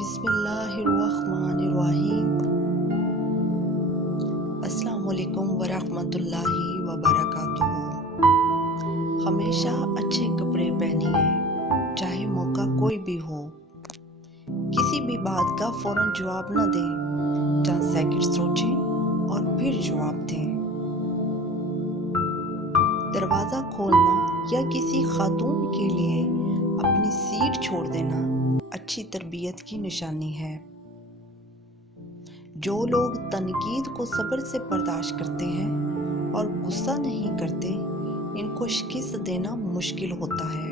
बिस्मिल्लाहिर्रहमानिर्रहीम। अस्सलाम वालेकुम वरहमतुल्लाहि वबरकातुहू। हमेशा अच्छे कपड़े पहनिए, चाहे मौका कोई भी हो। किसी भी बात का फौरन जवाब न दें, चंद सेकंड सोचें और फिर जवाब दें। दरवाज़ा खोलना या किसी खातून के लिए अपनी सीट छोड़ देना अच्छी तरबियत की निशानी है। जो लोग तनकीद को सब्र से बर्दाश्त करते हैं और गुस्सा नहीं करते, इनको शिकस्त देना मुश्किल होता है।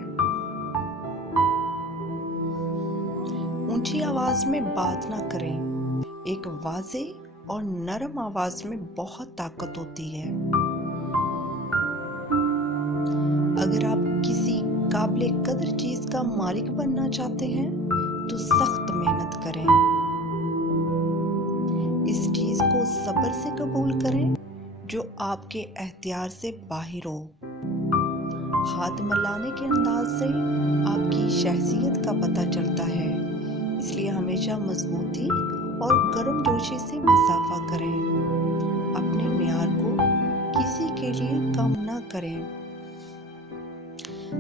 ऊंची आवाज में बात ना करें। एक वाज़े और नरम आवाज में बहुत ताकत होती है। अगर आप किसी काबिल कदर चीज का मालिक बनना चाहते हैं तो सख्त मेहनत करें। इस चीज को सब्र से कबूल करें जो आपके एख्तियार से बाहर हो। हाथ मिलाने के अंदाज से आपकी शख्सियत का पता चलता है, इसलिए हमेशा मजबूती और गर्मजोशी से मुसाफा करें। अपने मियार को किसी के लिए कम ना करें।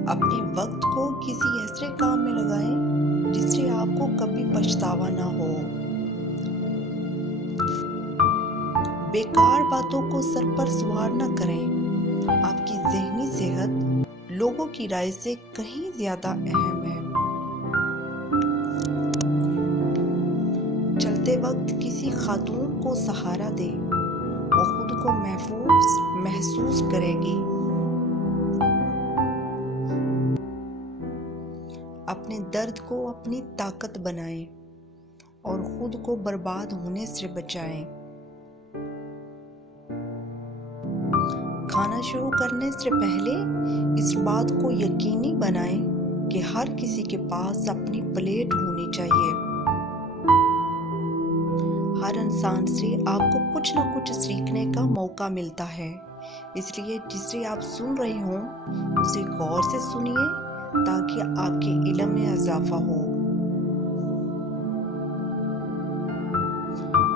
अपने वक्त को किसी ऐसे काम में लगाएं जिससे आपको कभी पछतावा ना हो। बेकार बातों को सर पर सवार न करें। आपकी ज़हनी सेहत लोगों की राय से कहीं ज्यादा अहम है। चलते वक्त किसी खातून को सहारा दें, वो खुद को महफूज महसूस करेगी। अपने दर्द को अपनी ताकत बनाएं और खुद को बर्बाद होने से बचाएं। खाना शुरू करने से पहले इस बात को यकीनी बनाएं कि हर किसी के पास अपनी प्लेट होनी चाहिए। हर इंसान से आपको कुछ न कुछ सीखने का मौका मिलता है, इसलिए जिसे आप सुन रहे हों उसे गौर से सुनिए ताकि आपके इल्म में इजाफा हो।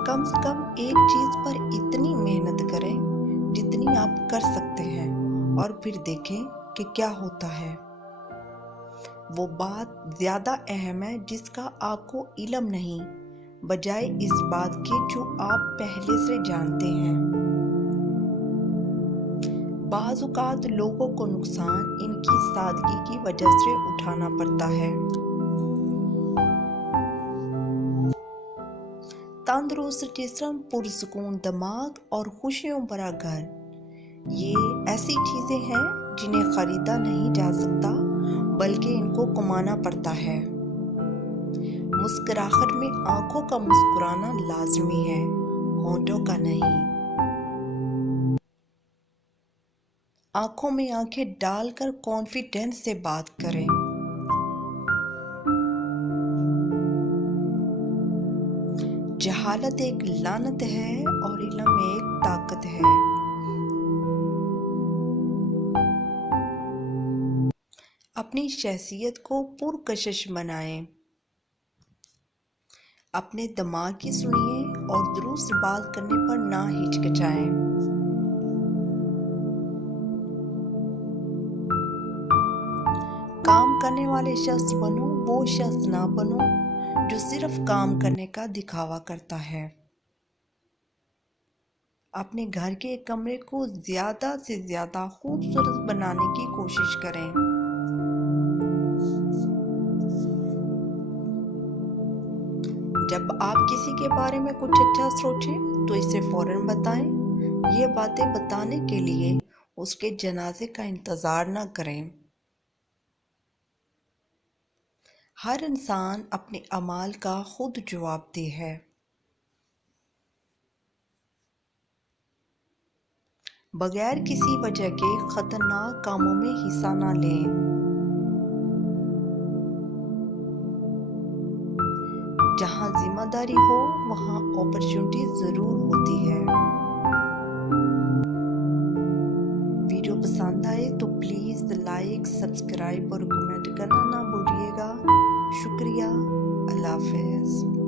कम से कम एक चीज पर इतनी मेहनत करें जितनी आप कर सकते हैं और फिर देखें कि क्या होता है। वो बात ज्यादा अहम है जिसका आपको इल्म नहीं, बजाय इस बात के जो आप पहले से जानते हैं। बाज़ औक़ात लोगों को नुकसान इनकी सादगी की वजह से उठाना पड़ता है। तंदुरुस्त जिस्म, पुरसुकून दिमाग और खुशियों भरा घर, ये ऐसी चीजें हैं जिन्हें खरीदा नहीं जा सकता बल्कि इनको कमाना पड़ता है। मुस्कुराहट में आंखों का मुस्कुराना लाजमी है, होंठों का नहीं। आंखों में आंखें डालकर कॉन्फिडेंस से बात करें। जहालत एक लानत है और इल्म एक ताकत है। अपनी शख्सियत को पुरकशिश बनाएं। अपने दिमाग की सुनिए और दुरुस्त बात करने पर ना हिचकिचाएं। काम करने वाले शख्स बनो, वो शख्स ना बनो जो सिर्फ काम करने का दिखावा करता है। अपने घर के कमरे को ज्यादा से ज्यादा खूबसूरत बनाने की कोशिश करें। जब आप किसी के बारे में कुछ अच्छा सोचें तो इसे फौरन बताएं। ये बातें बताने के लिए उसके जनाजे का इंतजार न करें। हर इंसान अपने अमाल का खुद जवाबदेह है। बगैर किसी वजह के खतरनाक कामों में हिस्सा ना लें। जहां जिम्मेदारी हो वहां अपॉर्चुनिटी जरूर होती है। वीडियो पसंद आए तो प्लीज लाइक, सब्सक्राइब और कमेंट करना ना भूलिएगा। शुक्रिया। अल्लाह हाफ़िज़। حافظ.